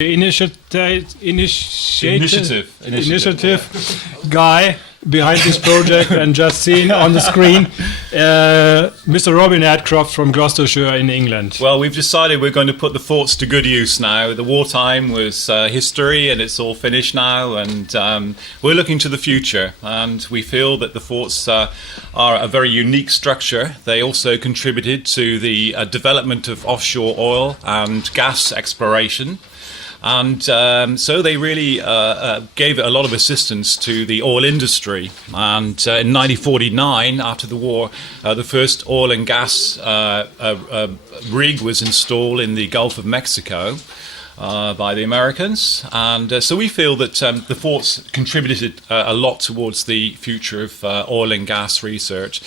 initiative guy behind this project, and just seen on the screen Mr. Robin Adcroft from Gloucestershire in England. Well, we've decided we're going to put the forts to good use now. The wartime was history, and it's all finished now, and we're looking to the future, and we feel that the forts are a very unique structure. They also contributed to the development of offshore oil and gas exploration. And so they really gave a lot of assistance to the oil industry. And in 1949, after the war, the first oil and gas rig was installed in the Gulf of Mexico by the Americans. And so we feel that the forts contributed a lot towards the future of oil and gas research.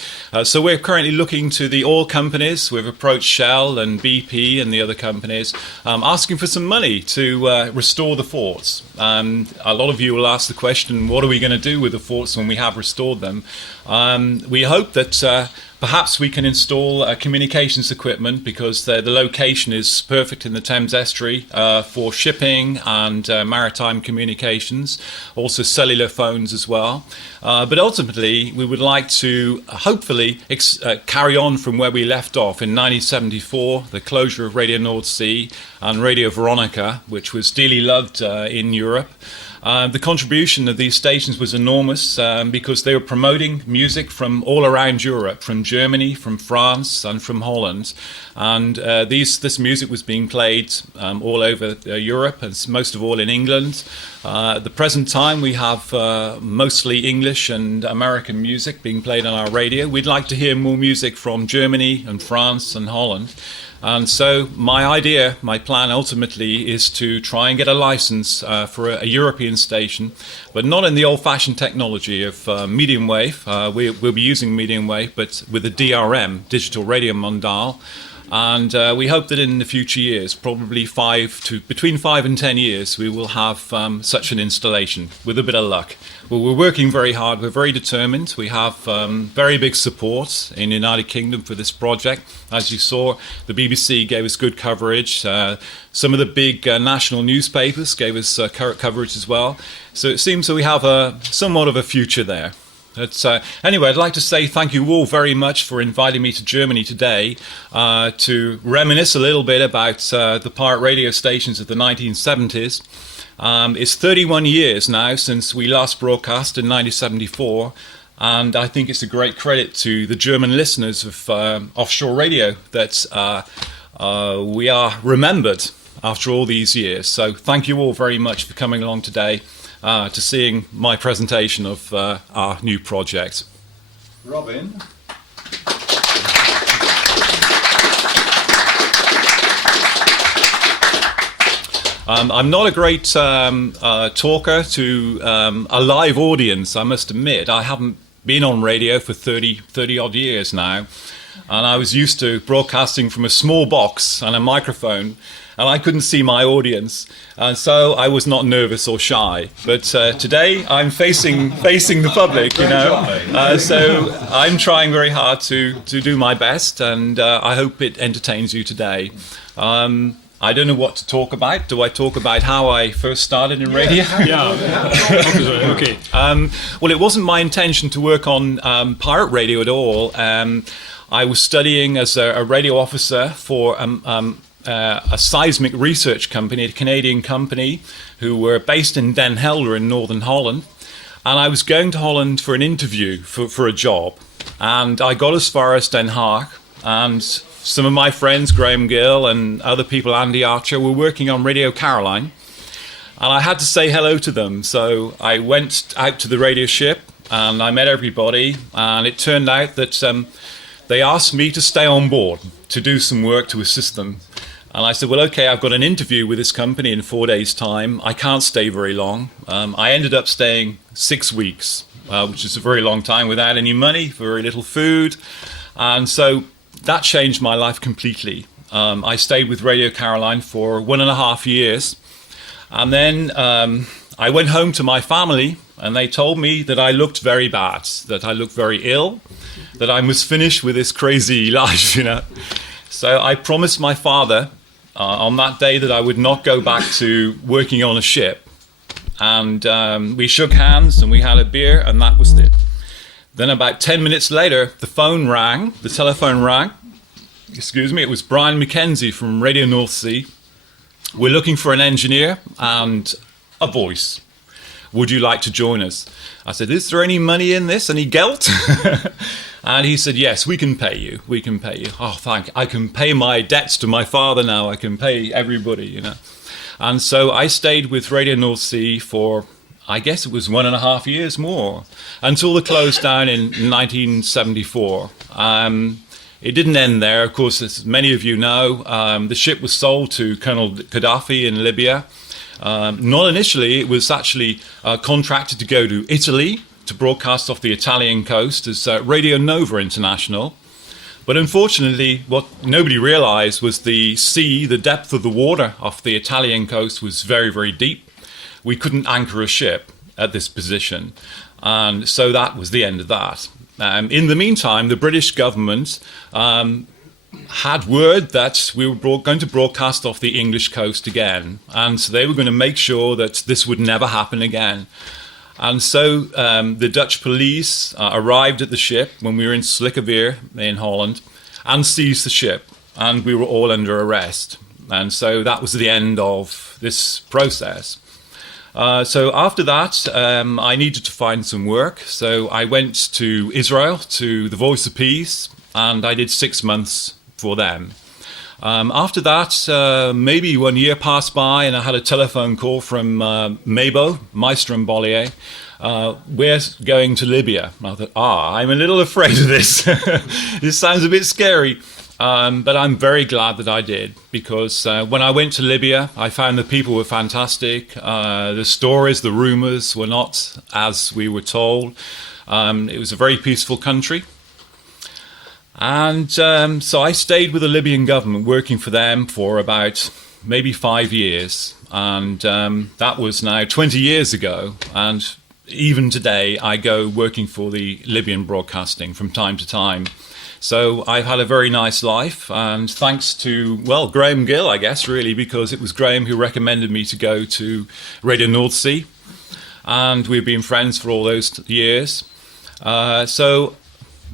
So we're currently looking to the oil companies. We've approached Shell and BP and the other companies, asking for some money to restore the forts. And a lot of you will ask the question, what are we going to do with the forts when we have restored them? We hope that perhaps we can install communications equipment, because the location is perfect in the Thames estuary for shipping and maritime communications, also cellular phones as well. But ultimately, we would like to hopefully carry on from where we left off in 1974, the closure of Radio North Sea and Radio Veronica, which was dearly loved in Europe. The contribution of these stations was enormous because they were promoting music from all around Europe, from Germany, from France, and from Holland. And this music was being played all over Europe, and most of all in England. At the present time, we have mostly English and American music being played on our radio. We'd like to hear more music from Germany and France and Holland. And so my plan ultimately is to try and get a license for a European station, but not in the old-fashioned technology of medium wave. We'll be using medium wave, but with the DRM, Digital Radio Mondiale. And we hope that in the future years, probably between 5 and 10 years, we will have such an installation with a bit of luck. Well, we're working very hard. We're very determined. We have very big support in the United Kingdom for this project. As you saw, the BBC gave us good coverage. Some of the big national newspapers gave us coverage as well. So it seems that we have somewhat of a future there. Anyway, I'd like to say thank you all very much for inviting me to Germany today to reminisce a little bit about the pirate radio stations of the 1970s. It's 31 years now since we last broadcast in 1974, and I think it's a great credit to the German listeners of offshore radio that we are remembered after all these years. So thank you all very much for coming along today to seeing my presentation of our new project. Robin. I'm not a great talker to a live audience, I must admit. I haven't been on radio for 30 odd years now, and I was used to broadcasting from a small box and a microphone, and I couldn't see my audience, and so I was not nervous or shy. But today I'm facing the public, you know, so I'm trying very hard to do my best, and I hope it entertains you today. I don't know what to talk about. Do I talk about how I first started in radio? Yeah. Okay. Well, it wasn't my intention to work on pirate radio at all. I was studying as a radio officer for a seismic research company, a Canadian company, who were based in Den Helder in northern Holland. And I was going to Holland for an interview for a job. And I got as far as Den Haag, and some of my friends, Graham Gill and other people, Andy Archer, were working on Radio Caroline. And I had to say hello to them. So I went out to the radio ship and I met everybody. And it turned out that they asked me to stay on board to do some work to assist them. And I said, well, okay, I've got an interview with this company in 4 days' time. I can't stay very long. I ended up staying 6 weeks, which is a very long time without any money, very little food. And so that changed my life completely. I stayed with Radio Caroline for 1.5 years. And then I went home to my family, and they told me that I looked very bad, that I looked very ill, that I must finish with this crazy life, you know. So I promised my father on that day that I would not go back to working on a ship. And we shook hands and we had a beer, and that was it. Then about 10 minutes later, the telephone rang. Excuse me, it was Brian Mackenzie from Radio North Sea. We're looking for an engineer and a voice. Would you like to join us? I said, is there any money in this? Any geld? And he said, yes, we can pay you. We can pay you. Oh, thank you. I can pay my debts to my father now. I can pay everybody, you know. And so I stayed with Radio North Sea for, I guess it was 1.5 years more, until the close down in 1974. It didn't end there. Of course, as many of you know, the ship was sold to Colonel Gaddafi in Libya. Not initially, it was actually contracted to go to Italy to broadcast off the Italian coast as Radio Nova International. But unfortunately, what nobody realized was the depth of the water off the Italian coast was very, very deep. We couldn't anchor a ship at this position. And so that was the end of that. In the meantime, the British government had word that we were going to broadcast off the English coast again. And so they were going to make sure that this would never happen again. And so the Dutch police arrived at the ship when we were in Slikkerveer in Holland and seized the ship. And we were all under arrest. And so that was the end of this process. So after that, I needed to find some work. So I went to Israel, to the Voice of Peace, and I did 6 months for them. After that, maybe 1 year passed by, and I had a telephone call from Mabo, Meister and Bollier. We're going to Libya. And I thought, I'm a little afraid of this. This sounds a bit scary. But I'm very glad that I did, because when I went to Libya, I found the people were fantastic. The stories, the rumors were not as we were told. It was a very peaceful country. And so I stayed with the Libyan government, working for them for about maybe 5 years. And that was now 20 years ago. And even today, I go working for the Libyan broadcasting from time to time. So I've had a very nice life, and thanks to, Graham Gill, I guess, really, because it was Graham who recommended me to go to Radio North Sea, and we've been friends for all those years. So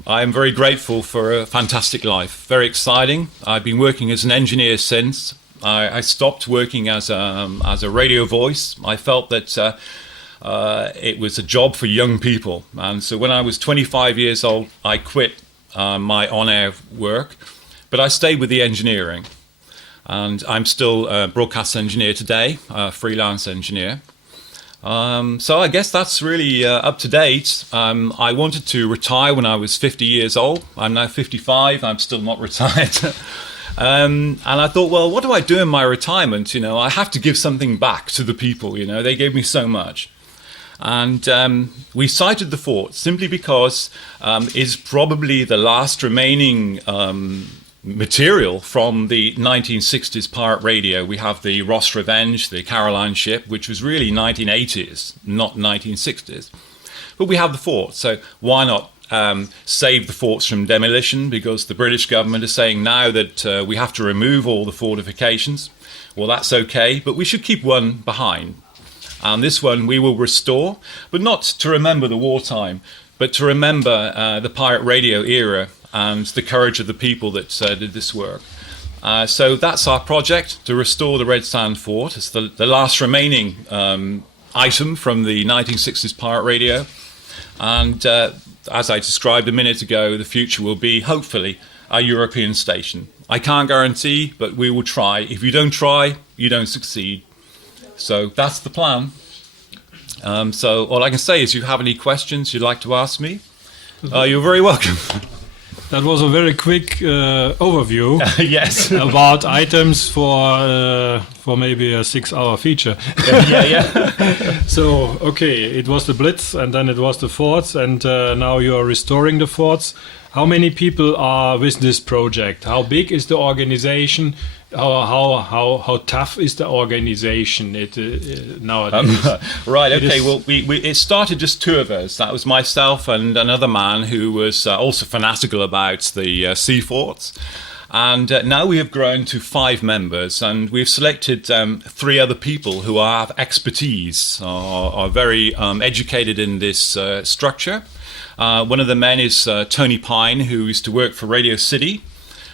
I'm very grateful for a fantastic life, very exciting. I've been working as an engineer since. I stopped working as a radio voice. I felt that it was a job for young people, and so when I was 25 years old, I quit my on-air work, but I stayed with the engineering, and I'm still a broadcast engineer today, a freelance engineer. So I guess that's really up to date. I wanted to retire when I was 50 years old. I'm now 55. I'm still not retired. And I thought, what do I do in my retirement? You know, I have to give something back to the people. You know, they gave me so much. And we cited the fort simply because it's probably the last remaining material from the 1960s pirate radio. We have the Ross Revenge, the Caroline ship, which was really 1980s, not 1960s. But we have the fort, so why not save the forts from demolition? Because the British government is saying now that we have to remove all the fortifications. Well, that's okay, but we should keep one behind. And this one we will restore, but not to remember the wartime, but to remember the pirate radio era and the courage of the people that did this work. So that's our project, to restore the Red Sand Fort. It's the last remaining item from the 1960s pirate radio. And as I described a minute ago, the future will be, hopefully, a European station. I can't guarantee, but we will try. If you don't try, you don't succeed. So that's the plan. So all I can say is, if you have any questions you'd like to ask me, you're very welcome. That was a very quick overview. Yes. About items for maybe a 6-hour feature. Yeah. So, okay, it was the Blitz, and then it was the forts, and now you are restoring the forts. How many people are with this project? How big is the organization? How tough is the organization nowadays? Right. Okay. Well, it started just two of us. That was myself and another man who was also fanatical about the sea forts. And now we have grown to 5 members, and we've selected 3 other people who have expertise, are very educated in this structure. One of the men is Tony Pine, who used to work for Radio City,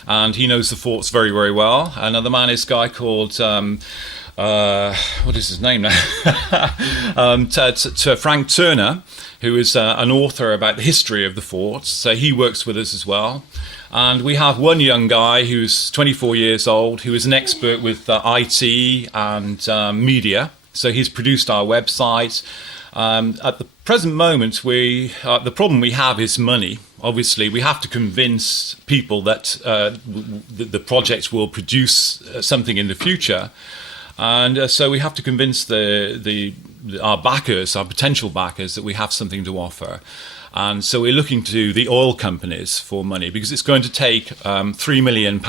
and he knows the forts very, very well. Another man is a guy called, what is his name now? Frank Turner, who is an author about the history of the forts. So he works with us as well. And we have one young guy who's 24 years old, who is an expert with IT and media. So he's produced our website. At the present moment, the problem we have is money. Obviously, we have to convince people that the project will produce something in the future. And so we have to convince our backers, our potential backers, that we have something to offer. And so we're looking to the oil companies for money, because it's going to take £3 million,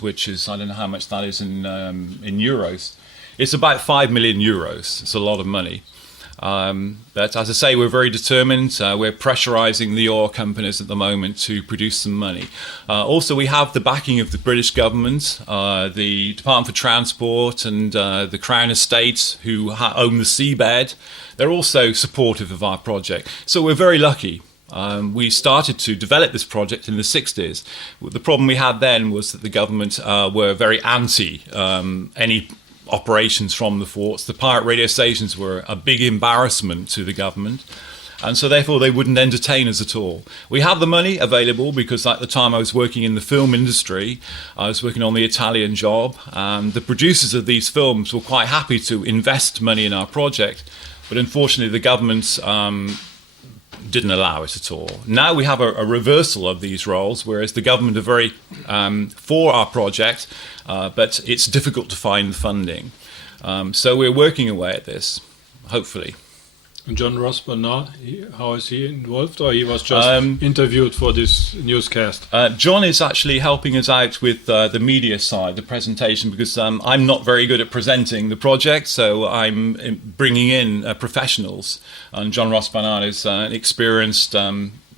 which is, I don't know how much that is in euros. It's about €5 million. It's a lot of money. But as I say, we're very determined. We're pressurising the oil companies at the moment to produce some money. Also, we have the backing of the British government, the Department for Transport, and the Crown Estates, who own the seabed. They're also supportive of our project. So we're very lucky. We started to develop this project in the 60s. The problem we had then was that the government were very anti any operations from the forts. The pirate radio stations were a big embarrassment to the government, and so therefore they wouldn't entertain us at all. We have the money available because at the time I was working in the film industry. I was working on the Italian Job, and the producers of these films were quite happy to invest money in our project, but unfortunately the government didn't allow it at all. Now we have a reversal of these roles, whereas the government are very for our project, but it's difficult to find funding. So we're working away at this, hopefully. And John Ross Bernard, how is he involved, or he was just interviewed for this newscast? John is actually helping us out with the media side, the presentation, because I'm not very good at presenting the project, so I'm bringing in professionals. And John Ross Bernard is an experienced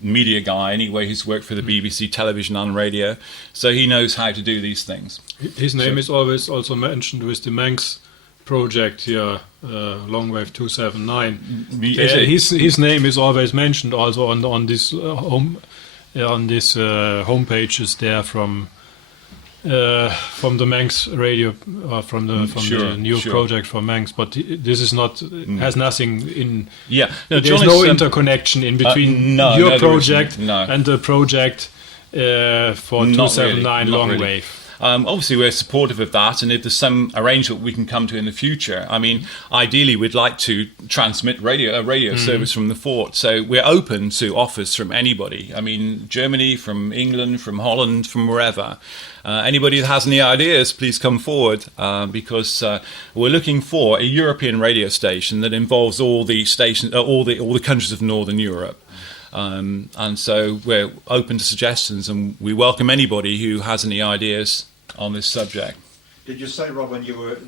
media guy anyway. He's worked for the BBC television and radio, so he knows how to do these things. His name is always also mentioned with the Manx project here, Longwave 279. His name is always mentioned also on this homepages there from the Manx radio, from the new project for Manx. But this is not has nothing in. Yeah, there's no interconnection in between your project and the project for 279 Longwave. Obviously, we're supportive of that, and if there's some arrangement we can come to in the future, I mean, ideally, we'd like to transmit a radio service from the fort. So we're open to offers from anybody. I mean, Germany, from England, from Holland, from wherever. Anybody that has any ideas, please come forward, because we're looking for a European radio station that involves all the stations, all the countries of Northern Europe. And so we're open to suggestions, and we welcome anybody who has any ideas on this subject. Did you say, Rob, when you're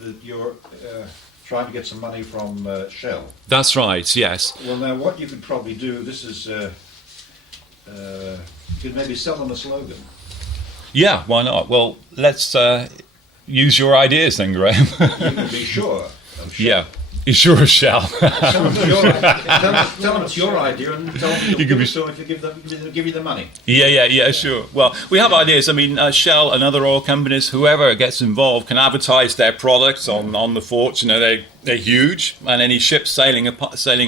trying to get some money from Shell? That's right, yes. Well, now what you could probably do, this is, you could maybe sell them a slogan. Yeah, why not? Well, let's use your ideas then, Graham. You can be sure of Shell. Yeah. Sure as Shell. Tell them it's your idea, and tell them you'll give it to them if you give you the money. Yeah, sure. Well, we have ideas. I mean, Shell and other oil companies, whoever gets involved, can advertise their products on the forts. You know, they're huge, and any ships sailing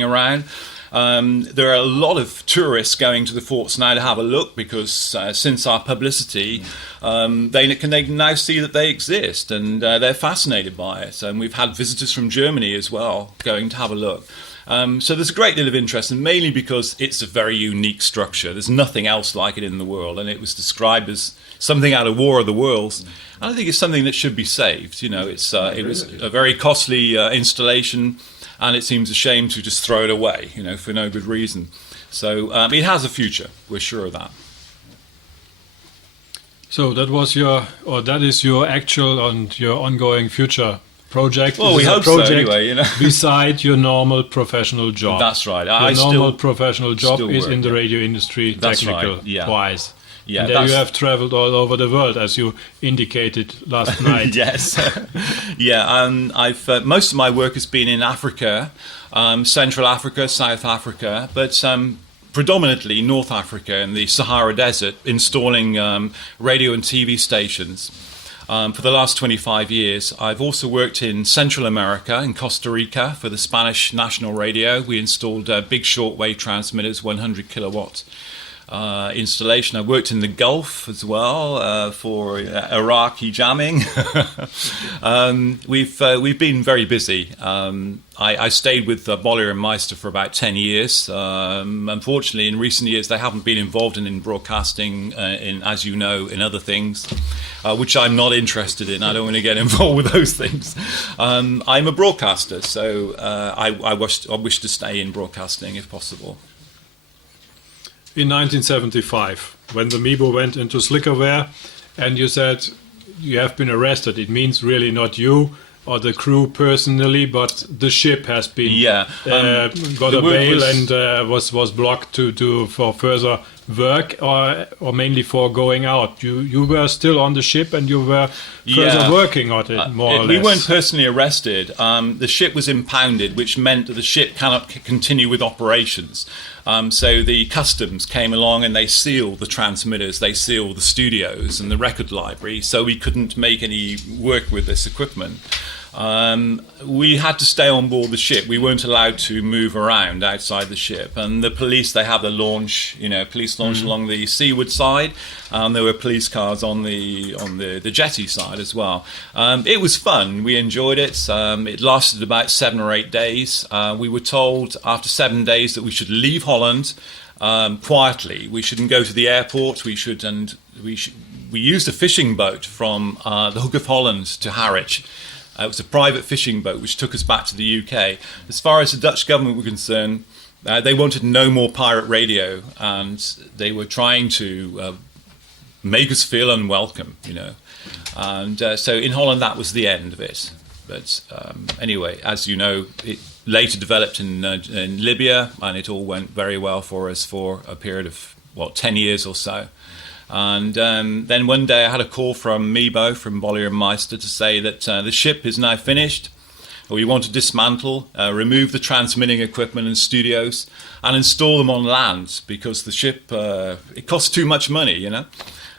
around. There are a lot of tourists going to the forts now to have a look, because since our publicity, they can now see that they exist, and they're fascinated by it. And we've had visitors from Germany as well going to have a look. So there's a great deal of interest, and mainly because it's a very unique structure. There's nothing else like it in the world, and it was described as something out of War of the Worlds. And I think it's something that should be saved. You know, it was a very costly installation, and it seems a shame to just throw it away, you know, for no good reason. So it has a future. We're sure of that. So that is your actual and your ongoing future project. Well, we hope so anyway, you know. Beside your normal professional job. That's right. Your normal professional job is in the radio industry, technical wise. Yeah, and there you have traveled all over the world, as you indicated last night. Yes. Yeah, I've most of my work has been in Africa, Central Africa, South Africa, but predominantly North Africa in the Sahara Desert, installing radio and TV stations. For the last 25 years. I've also worked in Central America, in Costa Rica, for the Spanish National Radio. We installed big shortwave transmitters, 100 kilowatt installation. I worked in the Gulf as well for Iraqi jamming. We've been very busy. I stayed with Bollier and Meister for about 10 years. Unfortunately, in recent years, they haven't been involved in broadcasting, as you know, in other things, which I'm not interested in. I don't want to get involved with those things. I'm a broadcaster, so I wish to stay in broadcasting if possible. In 1975, when the Mibo went into Slickerware, and you said you have been arrested, it means really not you or the crew personally, but the ship has been got a bail and was blocked for further work, or mainly for going out. You were still on the ship and you were further working on it, more or less. We weren't personally arrested. The ship was impounded, which meant that the ship cannot continue with operations. So the customs came along and they sealed the transmitters, they sealed the studios and the record library, so we couldn't make any work with this equipment. We had to stay on board the ship. We weren't allowed to move around outside the ship. And the police, they have the launch, police launch along the seaward side. There were police cars on the jetty side as well. It was fun. We enjoyed it. It lasted about 7 or 8 days. We were told after 7 days that we should leave Holland quietly. We shouldn't go to the airport. We used a fishing boat from the Hook of Holland to Harwich. It was a private fishing boat which took us back to the UK. As far as the Dutch government were concerned, they wanted no more pirate radio, and they were trying to make us feel unwelcome, And so in Holland, that was the end of it. But anyway, as you know, it later developed in Libya, and it all went very well for us for a period of, 10 years or so. And then one day I had a call from Mibo, from Bollier and Meister, to say that the ship is now finished. We want to dismantle, remove the transmitting equipment and studios, and install them on land, because the ship, it costs too much money,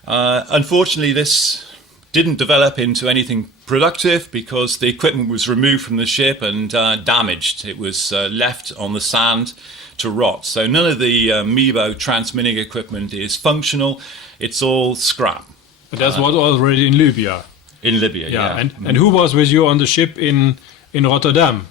Unfortunately, this didn't develop into anything productive, because the equipment was removed from the ship and damaged. It was left on the sand to rot. So none of the Mibo transmitting equipment is functional. It's all scrap. But that's what already in Libya. In Libya, yeah. And who was with you on the ship in Rotterdam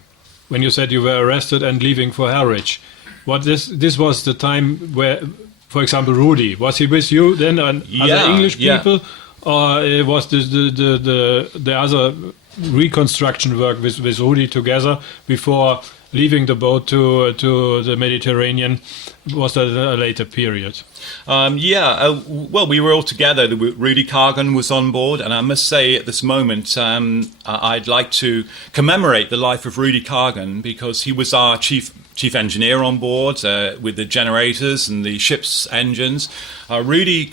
when you said you were arrested and leaving for Harwich? This was the time where, for example, Rudy, was he with you then and other English people? Or was the other reconstruction work with Rudy together before leaving the boat to the Mediterranean? Was that a later period? Well, we were all together. Rudy Cargan was on board, and I must say at this moment I'd like to commemorate the life of Rudy Cargan, because he was our chief engineer on board with the generators and the ship's engines. Rudy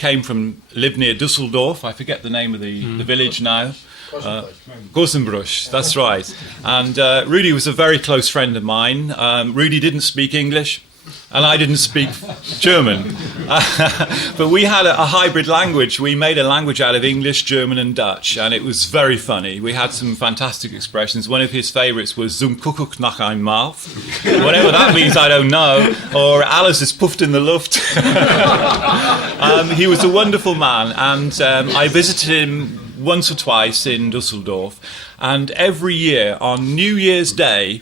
lived near Dusseldorf. I forget the name of the village now. Gossenbruch, that's right. And Rudy was a very close friend of mine. Rudy didn't speak English, and I didn't speak German. But we had a hybrid language. We made a language out of English, German and Dutch, and it was very funny. We had some fantastic expressions. One of his favourites was zum Kuckuck nach einmal. Whatever that means, I don't know. Or Alice is puffed in the Luft. He was a wonderful man, and I visited him once or twice in Dusseldorf, and every year on New Year's Day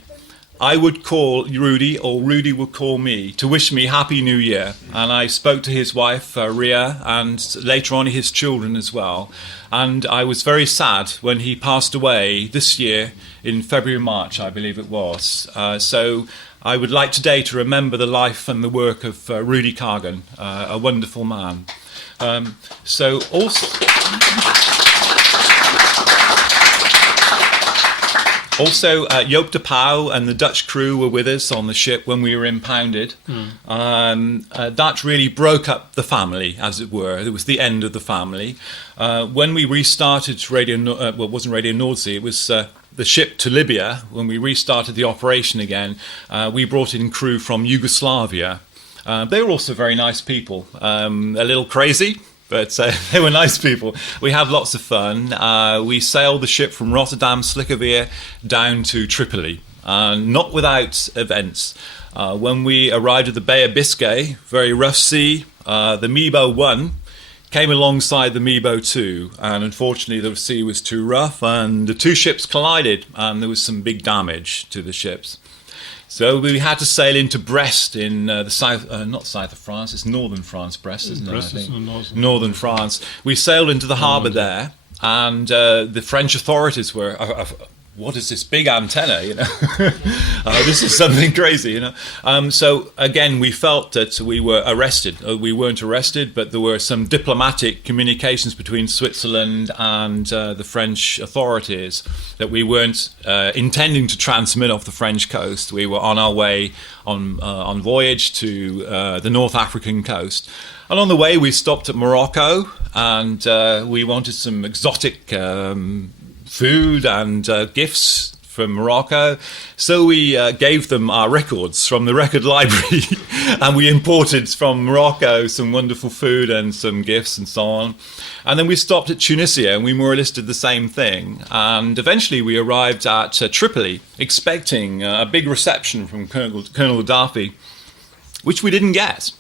I would call Rudy, or Rudy would call me to wish me Happy New Year. And I spoke to his wife Ria, and later on his children as well. And I was very sad when he passed away this year in February, March, I believe it was. So I would like today to remember the life and the work of Rudy Cargan, a wonderful man. Also, Joop de Pauw and the Dutch crew were with us on the ship when we were impounded. That really broke up the family, as it were. It was the end of the family. When we restarted it wasn't Radio Nordsee, it was the ship to Libya. When we restarted the operation again, we brought in crew from Yugoslavia. They were also very nice people, a little crazy, but they were nice people. We had lots of fun. We sailed the ship from Rotterdam, Slikkerveer, down to Tripoli, not without events. When we arrived at the Bay of Biscay, very rough sea, the Mebo 1 came alongside the Mebo 2, and unfortunately the sea was too rough, and the two ships collided, and there was some big damage to the ships. So we had to sail into Brest in the south, not south of France, it's northern France, Brest, isn't it? Brest I is think. Northern France. We sailed into the harbour there, and the French authorities were, what is this big antenna, you know? This is something crazy, you know? So again, we felt that we were arrested. We weren't arrested, but there were some diplomatic communications between Switzerland and the French authorities that we weren't intending to transmit off the French coast. We were on our way on voyage to the North African coast. And on the way, we stopped at Morocco, and we wanted some exotic food and gifts from Morocco. So we gave them our records from the record library, and we imported from Morocco some wonderful food and some gifts and so on. And then we stopped at Tunisia, and we more or less did the same thing. And eventually we arrived at Tripoli, expecting a big reception from Colonel Gaddafi, which we didn't get.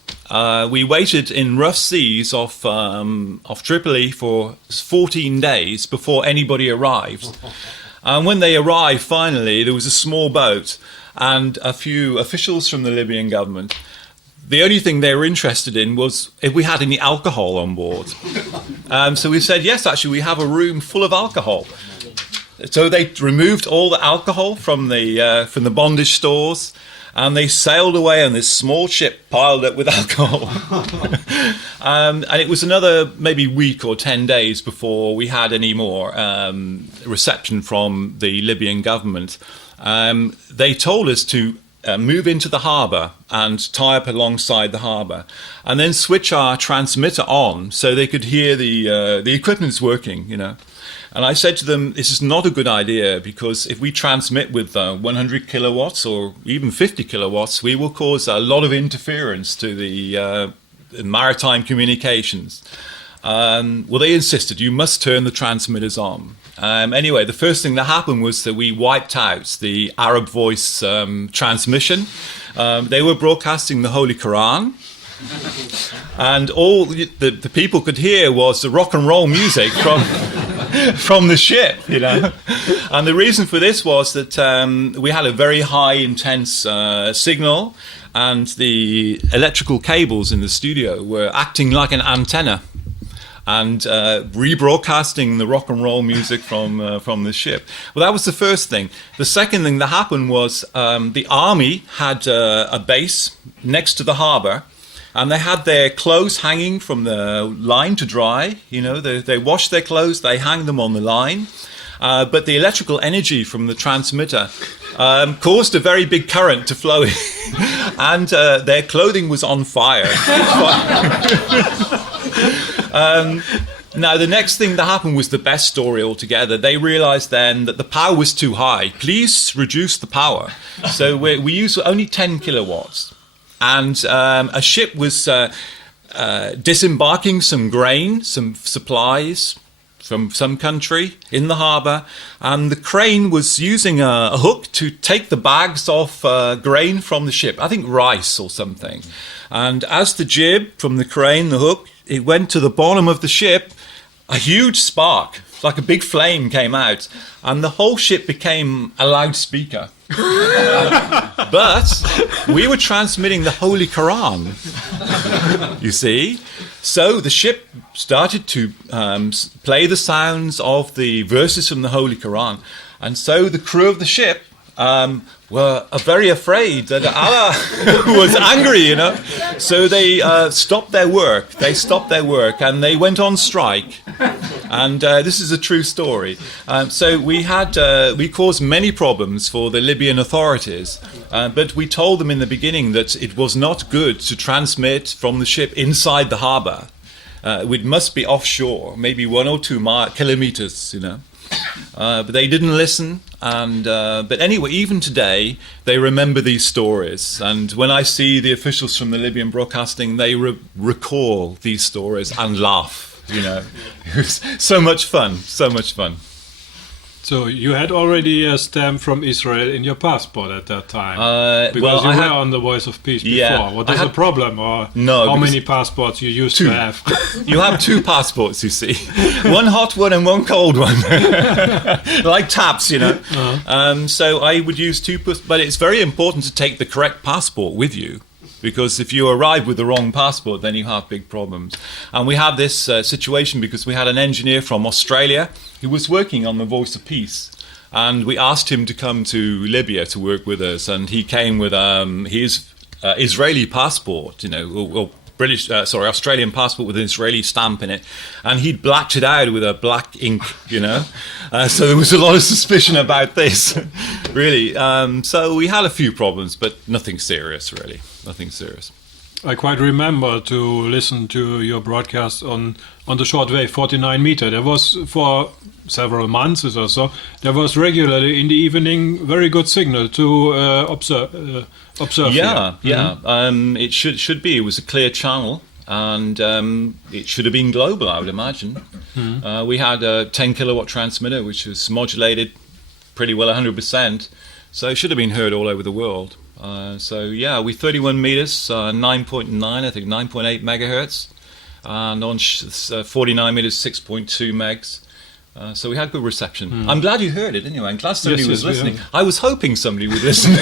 We waited in rough seas off Tripoli for 14 days before anybody arrived. And when they arrived, finally, there was a small boat and a few officials from the Libyan government. The only thing they were interested in was if we had any alcohol on board. So we said, yes, actually, we have a room full of alcohol. So they removed all the alcohol from the bondage stores, and they sailed away on this small ship piled up with alcohol. And it was another maybe week or 10 days before we had any more reception from the Libyan government. They told us to move into the harbour and tie up alongside the harbour, and then switch our transmitter on so they could hear the equipment's working, you know. And I said to them, this is not a good idea, because if we transmit with 100 kilowatts or even 50 kilowatts, we will cause a lot of interference to the maritime communications. Well, they insisted, you must turn the transmitters on. Anyway, the first thing that happened was that we wiped out the Arab Voice transmission. They were broadcasting the Holy Quran. And all the people could hear was the rock and roll music from the ship, you know. And the reason for this was that we had a very high intense signal, and the electrical cables in the studio were acting like an antenna and rebroadcasting the rock and roll music from the ship. Well, that was the first thing. The second thing that happened was the army had a base next to the harbour, and they had their clothes hanging from the line to dry. You know, they wash their clothes, they hang them on the line. But the electrical energy from the transmitter caused a very big current to flow in, and their clothing was on fire. Now, the next thing that happened was the best story altogether. They realized then that the power was too high. Please reduce the power. So we use only 10 kilowatts. And a ship was disembarking some grain, some supplies from some country in the harbour, and the crane was using a hook to take the bags of grain from the ship, I think rice or something. And as the jib from the crane, the hook, it went to the bottom of the ship, a huge spark, like a big flame came out, and the whole ship became a loudspeaker. But we were transmitting the Holy Quran, you see. So the ship started to play the sounds of the verses from the Holy Quran. And so the crew of the ship were very afraid that Allah was angry, you know. So they stopped their work. They stopped their work and they went on strike. And this is a true story. So we caused many problems for the Libyan authorities, but we told them in the beginning that it was not good to transmit from the ship inside the harbour. It must be offshore, maybe 1 or 2 kilometres, but they didn't listen. And but anyway, even today, they remember these stories. And when I see the officials from the Libyan broadcasting, they recall these stories and laugh. It was so much fun, so much fun. So you had already a stamp from Israel in your passport at that time, because you were on the Voice of Peace before. Yeah, What was the problem, or no, how many passports you used to have? You have 2 passports, you see, one hot one and one cold one, like taps, So I would use 2, but it's very important to take the correct passport with you. Because if you arrive with the wrong passport, then you have big problems. And we had this situation because we had an engineer from Australia who was working on the Voice of Peace. And we asked him to come to Libya to work with us. And he came with his Israeli passport, or Australian passport with an Israeli stamp in it. And he'd blacked it out with a black ink, So there was a lot of suspicion about this, really. So we had a few problems, but nothing serious, really. Nothing serious. I quite remember to listen to your broadcast on the shortwave 49 meter. There was, for several months or so, there was regularly in the evening very good signal to observe. Yeah, here. yeah. It should be. It was a clear channel, and it should have been global, I would imagine. We had a 10 kilowatt transmitter, which was modulated pretty well 100%, so it should have been heard all over the world. We 31 meters, 9.9, I think 9.8 megahertz, and on 49 meters, 6.2 megs. So we had good reception. I'm glad you heard it anyway. I'm glad somebody was listening. I was hoping somebody would listen.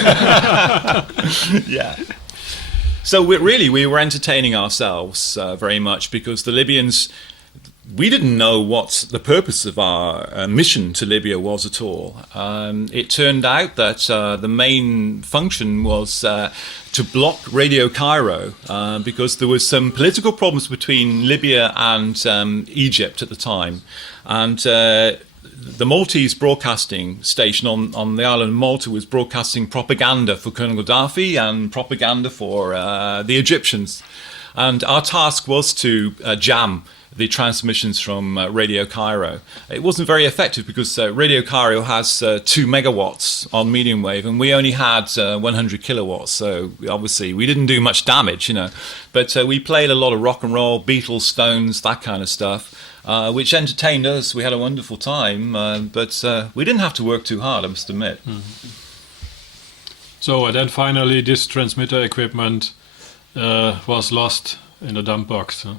Yeah. So we were entertaining ourselves very much, because the Libyans, we didn't know what the purpose of our mission to Libya was at all. It turned out that the main function was to block Radio Cairo, because there was some political problems between Libya and Egypt at the time. And the Maltese broadcasting station on the island of Malta was broadcasting propaganda for Colonel Gaddafi and propaganda for the Egyptians. And our task was to jam the transmissions from Radio Cairo. It wasn't very effective because Radio Cairo has 2 megawatts on medium wave, and we only had 100 kilowatts. So obviously we didn't do much damage, But we played a lot of rock and roll, Beatles, Stones, that kind of stuff, which entertained us. We had a wonderful time, but we didn't have to work too hard, I must admit. Mm-hmm. So then finally this transmitter equipment was lost in a dump box. Huh?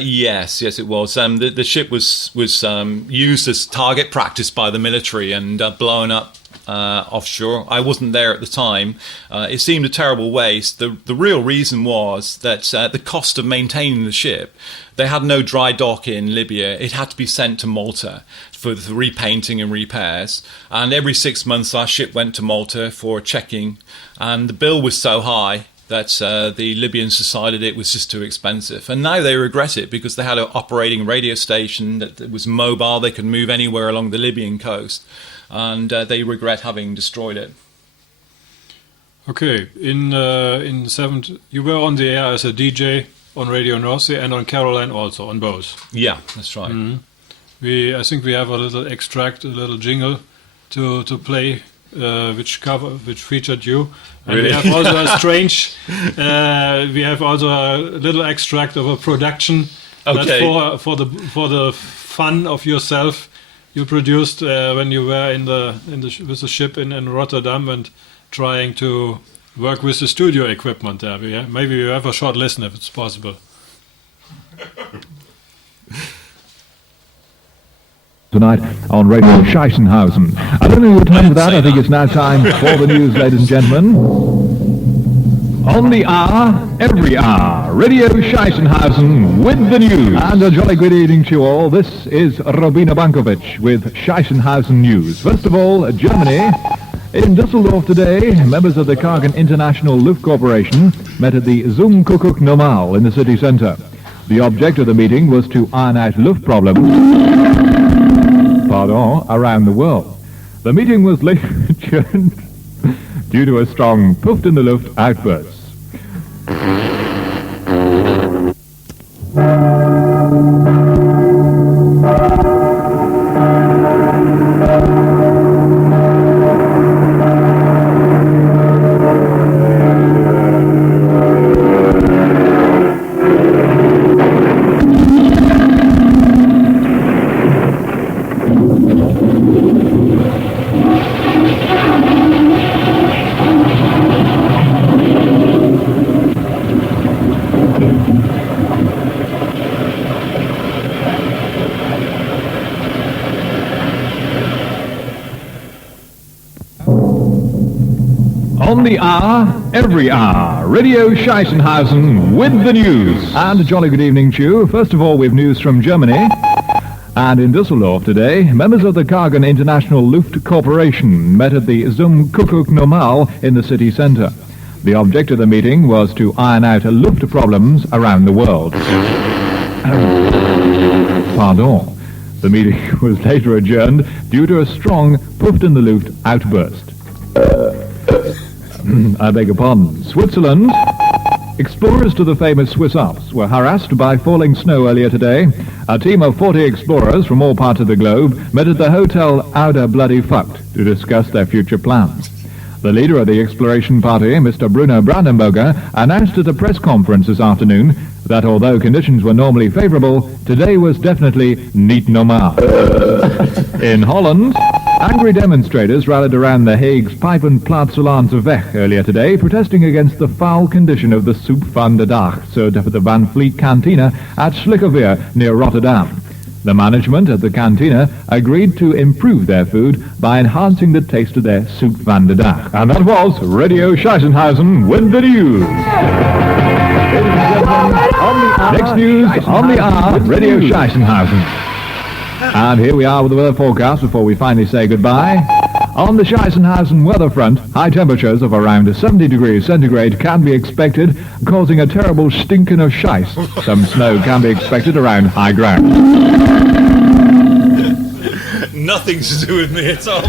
Yes, it was. The ship was used as target practice by the military and blown up offshore. I wasn't there at the time. It seemed a terrible waste. The real reason was that the cost of maintaining the ship, they had no dry dock in Libya. It had to be sent to Malta for the repainting and repairs. And every 6 months our ship went to Malta for checking. And the bill was so high that the Libyans decided it was just too expensive. And now they regret it, because they had an operating radio station that was mobile. They could move anywhere along the Libyan coast. And they regret having destroyed it. Okay, in 7th, you were on the air as a DJ on Radio North Sea and on Caroline also, on both. Yeah, that's right. Mm-hmm. I think we have a little extract, a little jingle to play, which featured you. And really? We have also a strange. We have also a little extract of a production that for the fun of yourself you produced when you were with the ship in Rotterdam and trying to work with the studio equipment there. Maybe you have a short listen if it's possible. Tonight on Radio Scheissenhausen. I don't know your time for that. I think it's now time for the news, ladies and gentlemen. On the hour, every hour, Radio Scheissenhausen with the news. And a jolly good evening to you all. This is Robina Bankovic with Scheissenhausen News. First of all, Germany. In Düsseldorf today, members of the Kargen International Luft Corporation met at the Zumkuckuck Normal in the city centre. The object of the meeting was to iron out Luft problems around the world. The meeting was later adjourned due to a strong puffed in the Luft outburst. On the hour, every hour, Radio Scheissenhausen with the news. And a jolly good evening to you. First of all, we've news from Germany. And in Düsseldorf today, members of the Kargen International Luft Corporation met at the Zum Kuckuck Normal in the city centre. The object of the meeting was to iron out Luft problems around the world. The meeting was later adjourned due to a strong puffed in the Luft outburst. I beg your pardon. Switzerland. Explorers to the famous Swiss Alps were harassed by falling snow earlier today. A team of 40 explorers from all parts of the globe met at the Hotel Ouder Bloody Fucked to discuss their future plans. The leader of the exploration party, Mr. Bruno Brandenburger, announced at a press conference this afternoon that although conditions were normally favourable, today was definitely niet normaal. In Holland, angry demonstrators rallied around the Hague's Pijp en Plaatsellandse Weg earlier today, protesting against the foul condition of the soep van de dag served up at the Van Fleet Cantina at Slikkerveer near Rotterdam. The management at the cantina agreed to improve their food by enhancing the taste of their soep van de dag. And that was Radio Scheissenhausen with the news. Next news on the hour, Radio Scheissenhausen. And here we are with the weather forecast before we finally say goodbye. On the Scheissenhausen weather front, high temperatures of around 70 degrees centigrade can be expected, causing a terrible stinking of scheisse. Some snow can be expected around high ground. Nothing to do with me at all.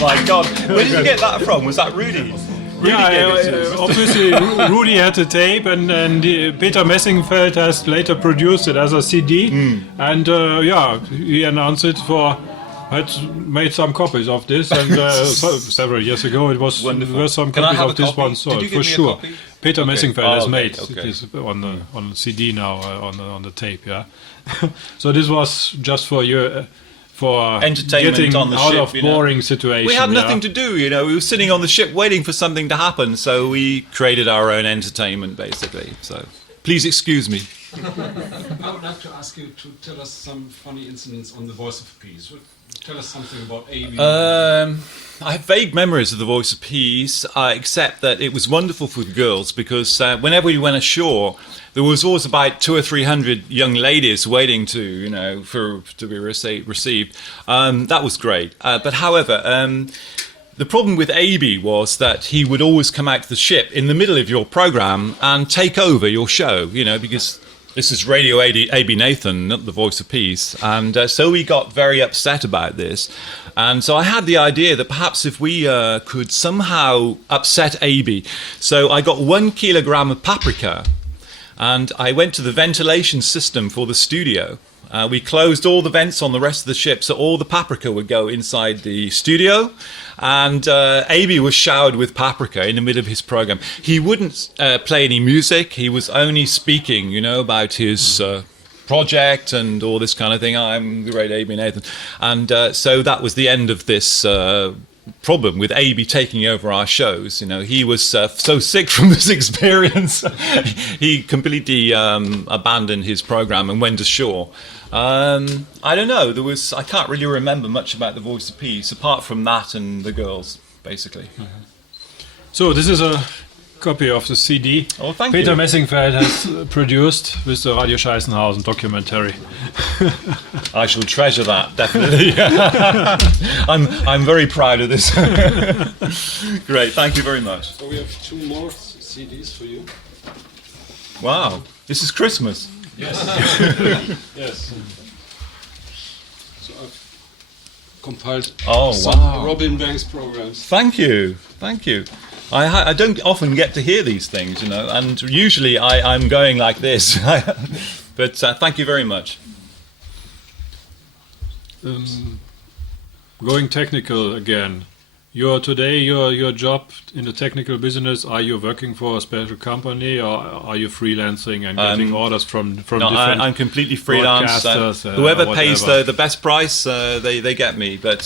My God, where did you get that from? Was that Rudy? Obviously Rudy had the tape, and Peter Messingfeld has later produced it as a CD, and he announced it had made some copies of this, and several years ago there were some copies of this one sold for sure. Peter Messingfeld has made it is on the CD now on the tape, yeah. So this was just for you. For entertainment getting on the out ship, of boring situation. We had nothing to do, We were sitting on the ship waiting for something to happen, so we created our own entertainment, basically. So, please excuse me. I would like to ask you to tell us some funny incidents on the Voice of Peace. Tell us something about AB. I have vague memories of the Voice of Peace, except that it was wonderful for the girls because whenever we went ashore, there was always about 200 or 300 young ladies waiting to be received. That was great. But however, the problem with AB was that he would always come out to the ship in the middle of your program and take over your show, because this is Radio AB Nathan, not the Voice of Peace. And so we got very upset about this. And so I had the idea that perhaps if we could somehow upset AB. So I got 1 kilogram of paprika and I went to the ventilation system for the studio. We closed all the vents on the rest of the ship so all the paprika would go inside the studio. And AB was showered with paprika in the middle of his program. He wouldn't play any music. He was only speaking, about his project and all this kind of thing. I'm the great AB Nathan. And so that was the end of this problem with AB taking over our shows. He was so sick from this experience, he completely abandoned his program and went ashore. I don't know. I can't really remember much about the Voice of Peace apart from that and the girls, basically. So this is copy of the CD. Oh, thank Peter you. Messingfeld has produced with the Radio Scheißenhausen documentary. I shall treasure that, definitely. I'm very proud of this. Great, thank you very much. So we have 2 more CDs for you. Wow, this is Christmas. Yes. Yes. So I've compiled some wow. Robin Banks programs. Thank you, thank you. I don't often get to hear these things, you know, and usually I'm going like this. But thank you very much. Going technical again. Your job in the technical business. Are you working for a special company, or are you freelancing and getting orders from No, different? I'm completely freelance. broadcasters, Whoever pays whatever. the best price, they get me. But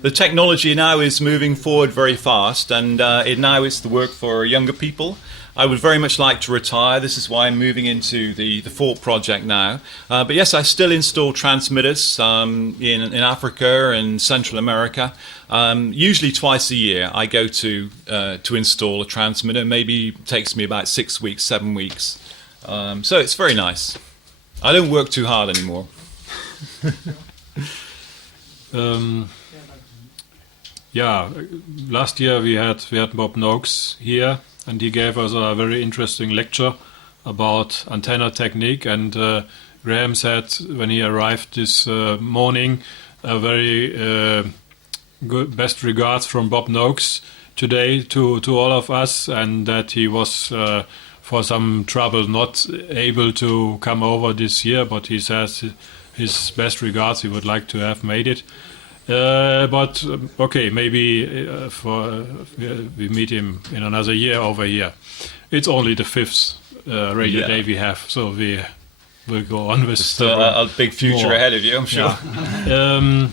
the technology now is moving forward very fast, and now it's the work for younger people. I would very much like to retire. This is why I'm moving into the Fort project now. But yes, I still install transmitters in Africa and Central America. Usually twice a year I go to install a transmitter. Maybe takes me about 6 weeks, 7 weeks. So it's very nice. I don't work too hard anymore. Yeah, last year we had Bob Noakes here, and he gave us a very interesting lecture about antenna technique. And Graham said when he arrived this morning, a very good best regards from Bob Noakes today to all of us, and that he was for some trouble not able to come over this year, but he says his best regards. He would like to have made it. But okay, maybe we meet him in another year over here. It's only the 5th radio day we have, so we will go on with Still a big future more. ahead of you, I'm sure. Yeah.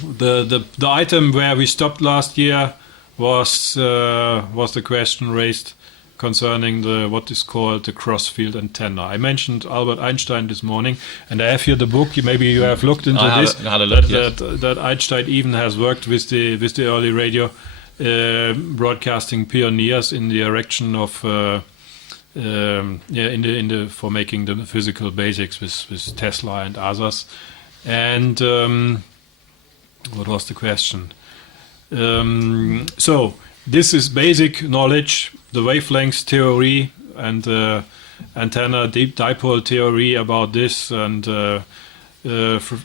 The item where we stopped last year was the question raised concerning what is called the Crossfield Antenna. I mentioned Albert Einstein this morning, and I have here the book. Maybe you have looked into this. I had a look, yes. That Einstein even has worked with the early radio broadcasting pioneers in the erection of for making the physical basics with Tesla and others. And what was the question? So this is basic knowledge, the wavelengths theory and antenna deep dipole theory about this, and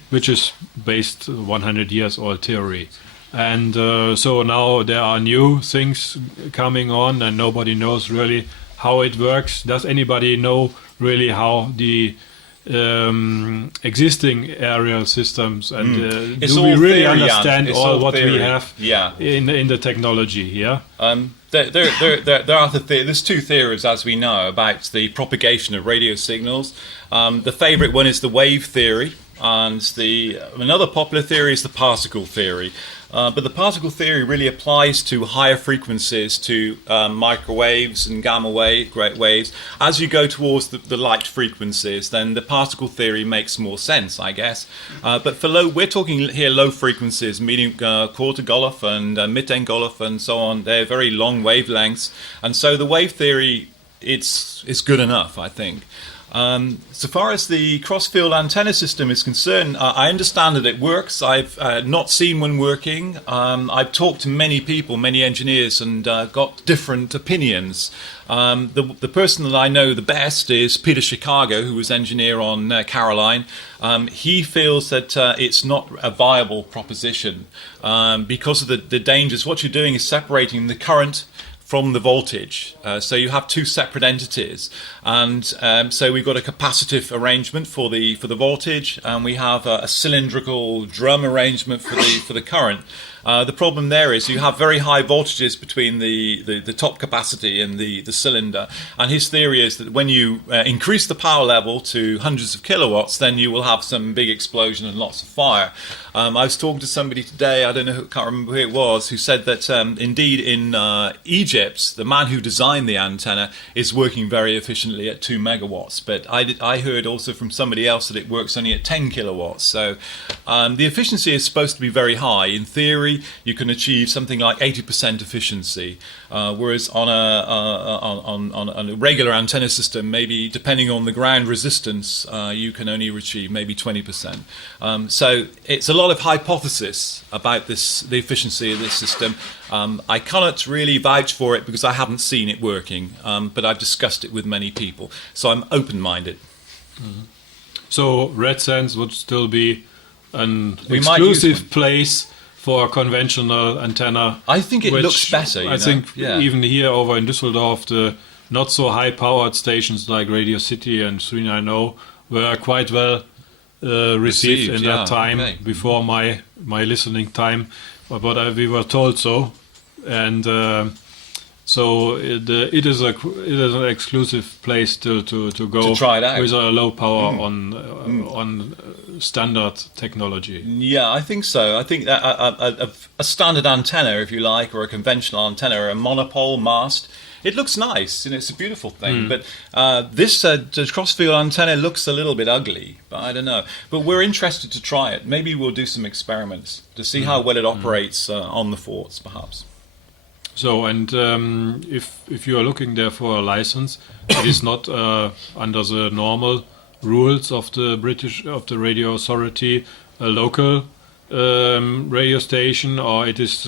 which is based 100 years old theory. And so now there are new things coming on, and nobody knows really how it works. Does anybody know really how the existing aerial systems and It's do all we really theory, Jan. understand It's all what we theory. have Yeah. in the technology here? There's 2 theories, as we know, about the propagation of radio signals. The favourite one is the wave theory, and another popular theory is the particle theory. But the particle theory really applies to higher frequencies, to microwaves and gamma waves. As you go towards the light frequencies, then the particle theory makes more sense, I guess. But we're talking here low frequencies, meaning quarter Golf and mid-10 Golf and so on. They're very long wavelengths, and so the wave theory it's good enough, I think. So far as the Crossfield antenna system is concerned, I understand that it works. I've not seen one working. I've talked to many people, many engineers, and got different opinions. The person that I know the best is Peter Chicago, who was engineer on Caroline. He feels that it's not a viable proposition because of the dangers. What you're doing is separating the current from the voltage, so you have 2 separate entities, and so we've got a capacitive arrangement for the voltage, and we have a cylindrical drum arrangement for the current. The problem there is you have very high voltages between the top capacity and the cylinder, and his theory is that when you increase the power level to hundreds of kilowatts, then you will have some big explosion and lots of fire. I was talking to somebody today, I can't remember who it was, who said that indeed in Egypt, the man who designed the antenna is working very efficiently at 2 megawatts, but I heard also from somebody else that it works only at 10 kilowatts. So the efficiency is supposed to be very high. In theory, military, you can achieve something like 80% efficiency, whereas on a regular antenna system, maybe depending on the ground resistance, you can only achieve maybe 20%. So it's a lot of hypothesis about the efficiency of this system. I cannot really vouch for it because I haven't seen it working, but I've discussed it with many people, so I'm open-minded. So Red Sands would still be an We might use exclusive one. place for a conventional antenna. I think it which looks better. I think even here over in Düsseldorf, the not so high-powered stations like Radio City and 390 were quite well received in that time before my listening time. But we were told so, and so it is an exclusive place to go To try it out. with a low power on standard technology. Yeah, I think so. I think that a standard antenna, if you like, or a conventional antenna, or a monopole mast, it looks nice and it's a beautiful thing. But this Crossfield antenna looks a little bit ugly, but I don't know. But we're interested to try it. Maybe we'll do some experiments to see how well it operates on the forts, perhaps. So, and if you are looking there for a license, it is not under the normal rules of the Radio Authority, a local radio station, or it is.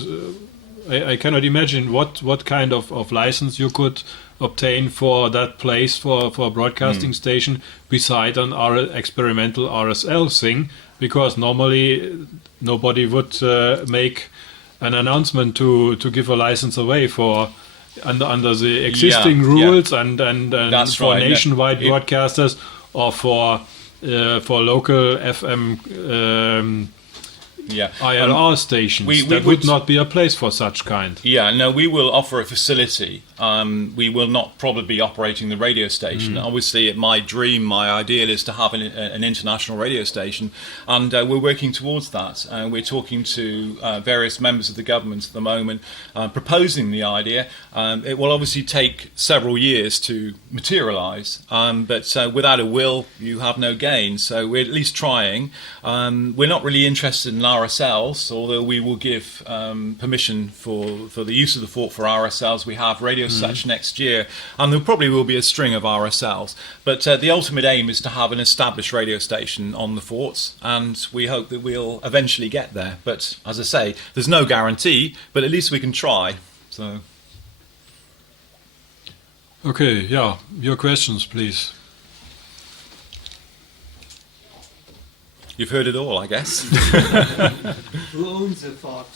I cannot imagine what kind of license you could obtain for that place for a broadcasting station beside an experimental RSL thing, because normally nobody would make an announcement to give a license away for under the existing rules and That's for right, nationwide broadcasters or for local FM ILR stations. That would not be a place for such kind. Yeah, no, we will offer a facility. We will not probably be operating the radio station. Obviously, my ideal is to have an international radio station, and we're working towards that. We're talking to various members of the government at the moment, proposing the idea. It will obviously take several years to materialise, but without a will, you have no gain. So we're at least trying. We're not really interested in RSLs, although we will give permission for the use of the fort for RSLs. We have Radio Sept next year, and there probably will be a string of RSLs. But the ultimate aim is to have an established radio station on the forts, and we hope that we'll eventually get there. But as I say, there's no guarantee, but at least we can try. So. Okay, yeah, your questions, please. You've heard it all, I guess. Who owns the fort?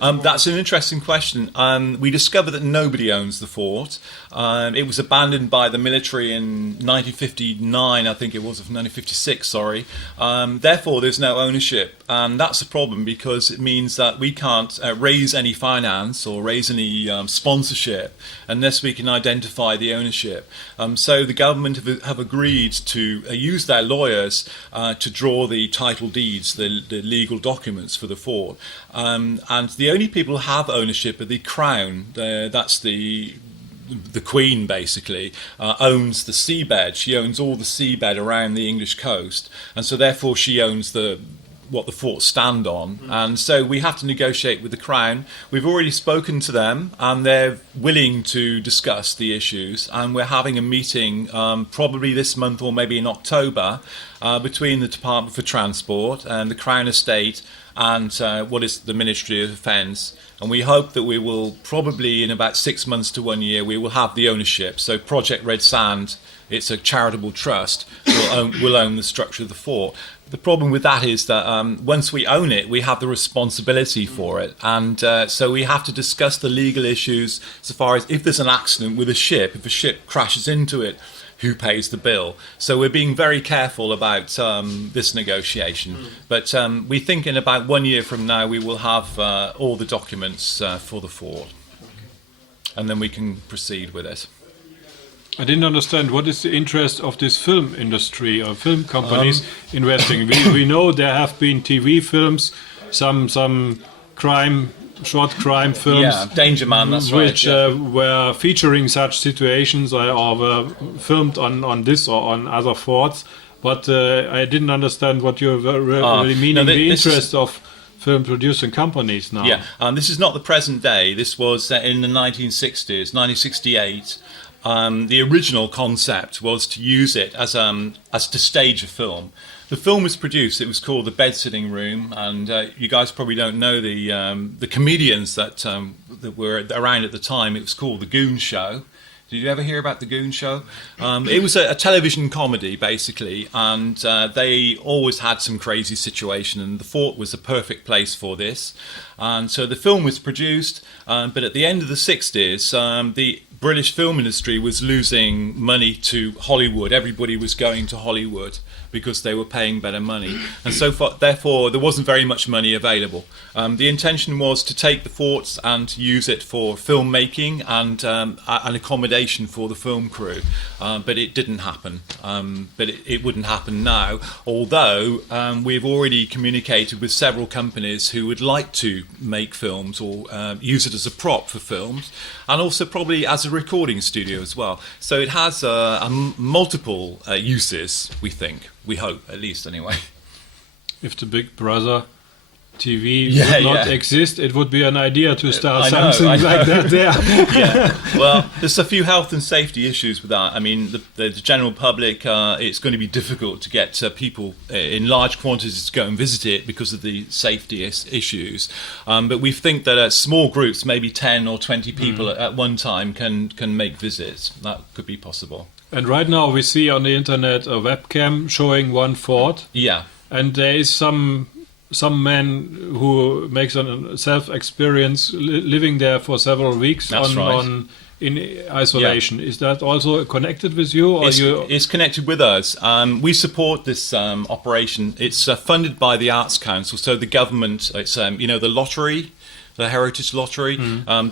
That's an interesting question. We discovered that nobody owns the fort. It was abandoned by the military in 1959, I think it was, 1956, sorry. Therefore, there's no ownership. And that's a problem because it means that we can't raise any finance or raise any sponsorship unless we can identify the ownership. So the government have agreed to use their lawyers to draw the title deeds, the legal documents for the fort. And the only people who have ownership are the Crown. That's the Queen, basically, owns the seabed. She owns all the seabed around the English coast, and so therefore she owns what the forts stand on. And so we have to negotiate with the Crown. We've already spoken to them, and they're willing to discuss the issues. And we're having a meeting probably this month or maybe in October between the Department for Transport and the Crown Estate and what is the Ministry of Defence. And we hope that we will probably in about 6 months to 1 year we will have the ownership. So Project Red Sand, it's a charitable trust, will own the structure of the fort. The problem with that is that once we own it, we have the responsibility for it. And so we have to discuss the legal issues so far as if there's an accident with a ship, if a ship crashes into it, who pays the bill? So we're being very careful about this negotiation. But we think in about 1 year from now, we will have all the documents for the fort. And then we can proceed with it. I didn't understand what is the interest of this film industry or film companies investing. We know there have been TV films, some short crime films. Yeah, Danger Man, that's which right. were featuring such situations or were filmed on this or on other forts. But I didn't understand what you were really meaning. No, the this interest of film producing companies now. Yeah, this is not the present day. This was in the 1960s, 1968. The original concept was to use it as to stage a film. The film was produced. It was called The Bed-Sitting Room, and you guys probably don't know the comedians that were around at the time. It was called The Goon Show. Did you ever hear about The Goon Show? It was a television comedy, basically, and they always had some crazy situation, and the fort was a perfect place for this. And so the film was produced, but at the end of the 60s, the British film industry was losing money to Hollywood. Everybody was going to Hollywood because they were paying better money. And so therefore, there wasn't very much money available. The intention was to take the forts and use it for filmmaking and an accommodation for the film crew. But it didn't happen. But it wouldn't happen now, although we've already communicated with several companies who would like to make films or use it as a prop for films, and also probably as a recording studio as well. So it has multiple uses, we think. We hope, at least, anyway. If the Big Brother TV would not exist, it would be an idea to start something like that there. Yeah. Well, there's a few health and safety issues with that. I mean, the general public, it's going to be difficult to get people in large quantities to go and visit it because of the safety issues. But we think that small groups, maybe 10 or 20 people at one time, can make visits. That could be possible. And right now we see on the internet a webcam showing one fort. Yeah. And there is some man who makes a self-experience living there for several weeks in isolation. Yeah. Is that also connected with you? Or it's connected with us. We support this operation. It's funded by the Arts Council, so the government, it's the lottery, the Heritage Lottery,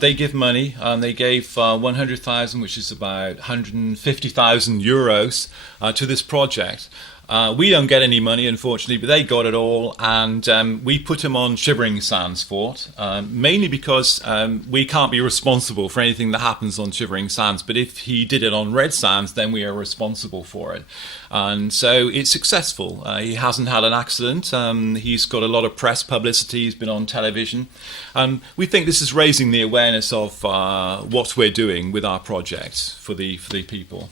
they give money, and they gave 100,000, which is about 150,000 euros, to this project. We don't get any money, unfortunately, but they got it all, and we put him on Shivering Sands Fort, mainly because we can't be responsible for anything that happens on Shivering Sands, but if he did it on Red Sands, then we are responsible for it. And so it's successful. He hasn't had an accident. He's got a lot of press publicity. He's been on television. We think this is raising the awareness of what we're doing with our project for the people.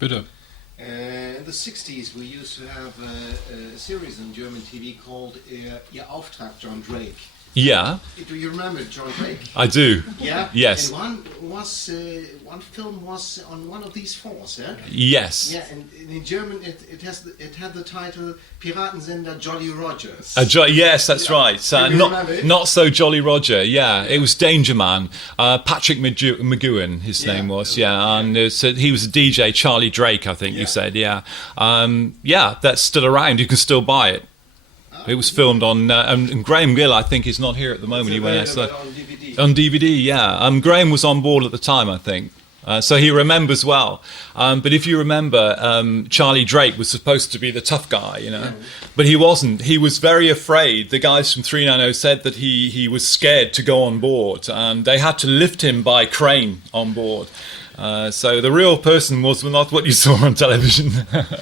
Bitte. In the 60s, we used to have a series on German TV called Ihr Auftrag, John Drake. Yeah. Do you remember John Drake? I do. Yeah? Yes. And one film was on one of these forts, yeah? Yes. Yeah, and in German it had the title Piratensender Jolly Rogers. Yes, that's right. Not so Jolly Roger, yeah. It was Danger Man. Patrick McGowan, his name was, and he was a DJ, Charlie Drake, I think you said, yeah. That's still around. You can still buy it. It was filmed on, and Graham Gill, I think, is not here at the moment. He went on DVD. On DVD, yeah. Graham was on board at the time, I think. So he remembers well. But if you remember, Charlie Drake was supposed to be the tough guy, but he wasn't. He was very afraid. The guys from 390 said that he was scared to go on board, and they had to lift him by crane on board. So the real person was not what you saw on television.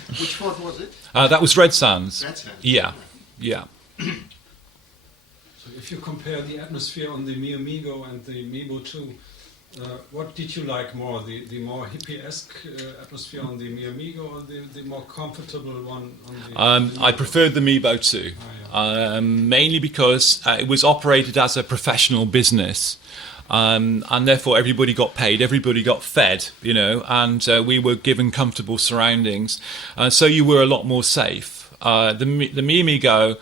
Which fort was it? That was Red Sands. Red Sands. Yeah. Yeah. So if you compare the atmosphere on the Mi Amigo and the Mebo 2, what did you like more? The more hippie-esque atmosphere on the Mi Amigo, or the more comfortable one on the I preferred the Mebo 2, mainly because it was operated as a professional business. And therefore everybody got paid, everybody got fed, and we were given comfortable surroundings. So you were a lot more safe. The Mi Amigo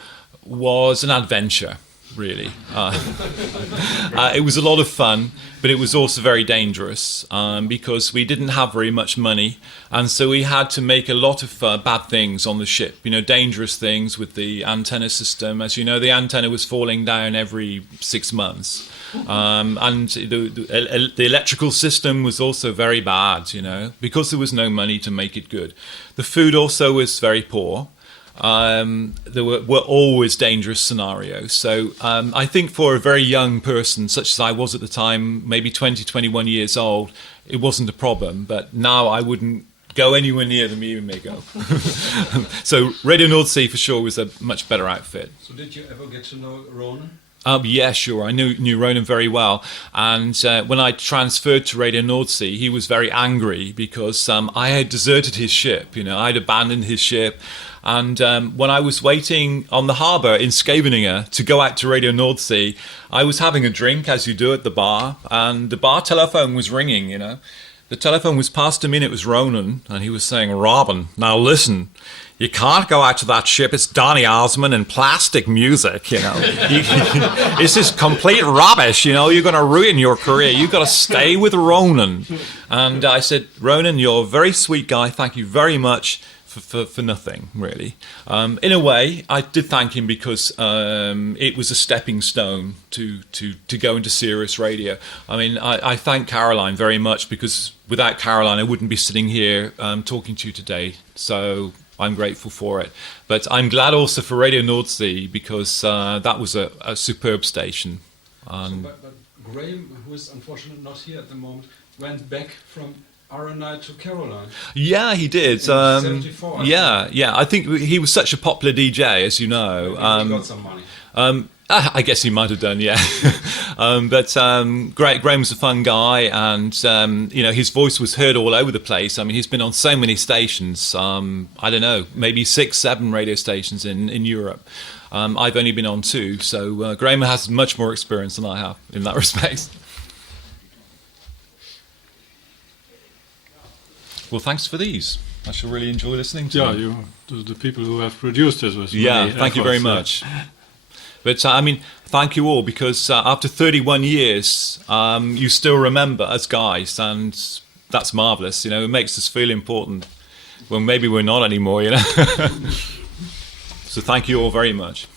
was an adventure, really. It was a lot of fun, but it was also very dangerous because we didn't have very much money, and so we had to make a lot of bad things on the ship, dangerous things with the antenna system. As you know, the antenna was falling down every 6 months. And the electrical system was also very bad, because there was no money to make it good. The food also was very poor. There were always dangerous scenarios. So I think for a very young person, such as I was at the time, maybe 20, 21 years old, it wasn't a problem. But now I wouldn't go anywhere near the Mio Amigo. So Radio North Sea for sure was a much better outfit. So did you ever get to know Ronan? Yeah, sure. I knew Ronan very well. And when I transferred to Radio North Sea, he was very angry because I had deserted his ship. I'd abandoned his ship. And when I was waiting on the harbour in Scheveningen to go out to Radio North Sea, I was having a drink, as you do at the bar, and the bar telephone was ringing, The telephone was passed to me and it was Ronan, and he was saying, "Robin, now listen. You can't go out to that ship. It's Donny Osmond and plastic music, It's just complete rubbish, You're going to ruin your career. You've got to stay with Ronan." And I said, "Ronan, you're a very sweet guy. Thank you very much for nothing, really." In a way, I did thank him because it was a stepping stone to go into serious radio. I mean, I thank Caroline very much because without Caroline, I wouldn't be sitting here talking to you today. So I'm grateful for it. But I'm glad also for Radio North Sea because that was a superb station. But Graham, who is unfortunately not here at the moment, went back from RNI to Caroline. Yeah, he did. 74. Yeah. I think he was such a popular DJ, as you know. He got some money. I guess he might have done, yeah. But Graham was a fun guy, and his voice was heard all over the place. I mean, he's been on so many stations. I don't know, maybe 6, 7 radio stations in Europe. I've only been on 2, so Graham has much more experience than I have in that respect. Well, thanks for these. I shall really enjoy listening to them. The people who have produced this with thank you very much. But thank you all because after 31 years, you still remember us guys, and that's marvelous. It makes us feel important when maybe we're not anymore. So thank you all very much.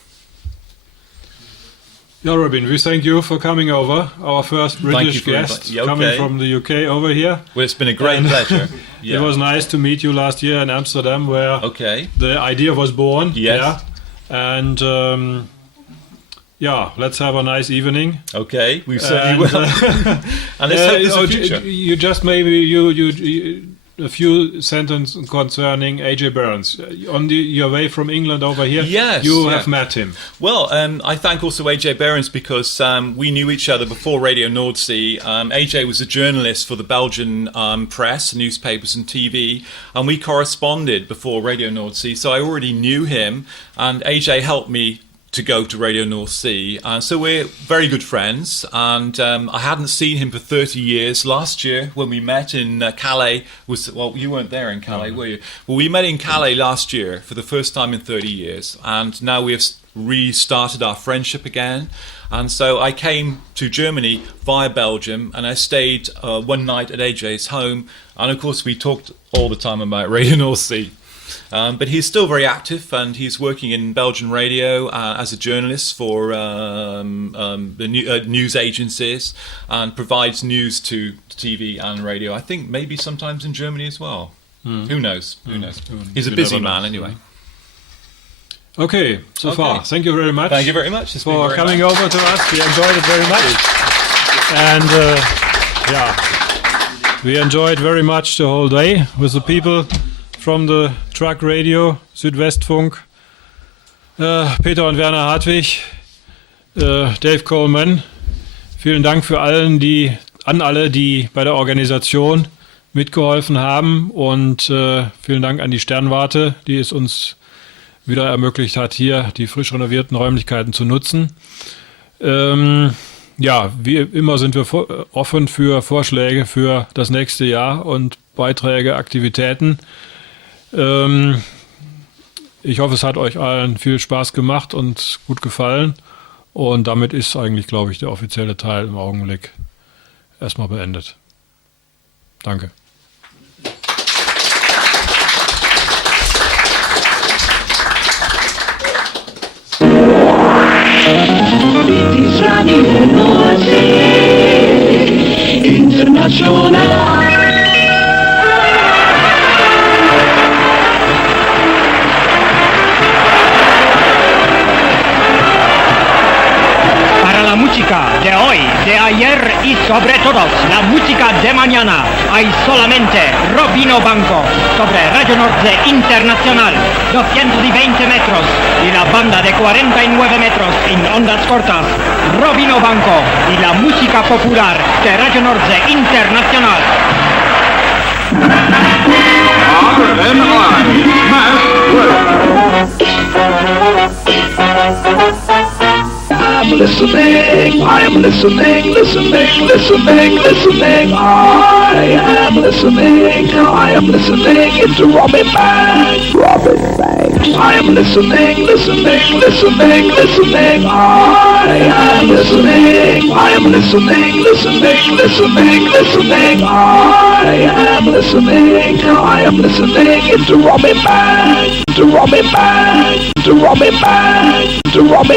Yeah, Robin, we thank you for coming over. Our first British guest coming from the UK over here. Well, it's been a great pleasure. Yeah. It was nice to meet you last year in Amsterdam, where the idea was born. Yes. Yeah. And let's have a nice evening. Okay, we certainly will. And let's hope there's a future. You just maybe a few sentences concerning AJ Burns. On your way from England over here, you have met him. Well, I thank also AJ Burns because we knew each other before Radio North Sea. AJ was a journalist for the Belgian press, newspapers and TV, and we corresponded before Radio North Sea, so I already knew him, and AJ helped me to go to Radio North Sea. So we're very good friends, and I hadn't seen him for 30 years. Last year, when we met in Calais, you weren't there in Calais, were you? Well, we met in Calais last year for the first time in 30 years, and now we have restarted our friendship again. And so I came to Germany via Belgium, and I stayed one night at AJ's home, and of course we talked all the time about Radio North Sea. But he's still very active, and he's working in Belgian radio as a journalist for the news agencies, and provides news to TV and radio. I think maybe sometimes in Germany as well. Who knows? Who knows? He's a busy man anyway. Okay, so far. Thank you very much. Thank you very much for coming over to us. We enjoyed it very much. And we enjoyed very much the whole day with the people from the Truck Radio, Südwestfunk, Peter und Werner Hartwig, Dave Coleman. Vielen Dank für an alle, die bei der Organisation mitgeholfen haben, und vielen Dank an die Sternwarte, die es uns wieder ermöglicht hat, hier die frisch renovierten Räumlichkeiten zu nutzen. Wie immer sind wir offen für Vorschläge für das nächste Jahr und Beiträge, Aktivitäten. Ich hoffe, es hat euch allen viel Spaß gemacht und gut gefallen. Und damit ist eigentlich, glaube ich, der offizielle Teil im Augenblick erstmal beendet. Danke. Radio Nordsee International. Para la música música de hoy, de ayer y sobre todo la música de mañana. Hay solamente Robino Banco sobre Radio Norte Internacional, 220 metros y la banda de 49 metros en ondas cortas. Robino Banco y la música popular de Radio Norte Internacional. I'm listening, I am listening, listening, listening, listening. I am listening, I am listening. It's Robin Banks, Robin Banks. I am listening, listening, listening, listening. I am listening, I am listening, listening, listening, listening. I am listening, I am listening. It's Robin Banks, to Robin Banks, to Robin Banks, to Robin.